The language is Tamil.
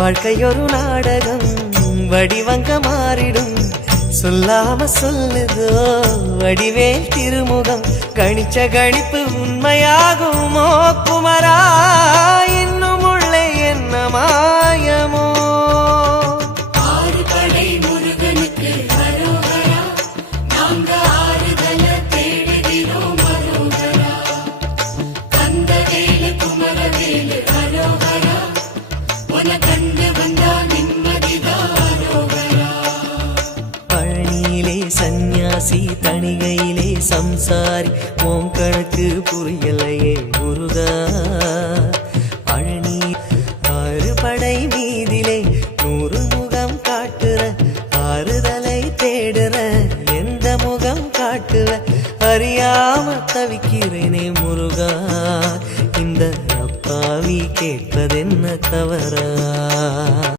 வாழ்க்கையொரு நாடகம் வடிவங்க மாறிடும் சொல்லாம சொல்லுதோ வடிவேல் திருமுகம் கணிச்ச கணிப்பு உண்மையாகுமோ குமரா இன்னும் உள்ளே என்ன மாயமோ பழனியிலே சந்நியாசி தணிகையிலே சம்சாரி உன் கணக்கு புரியலையே முருகா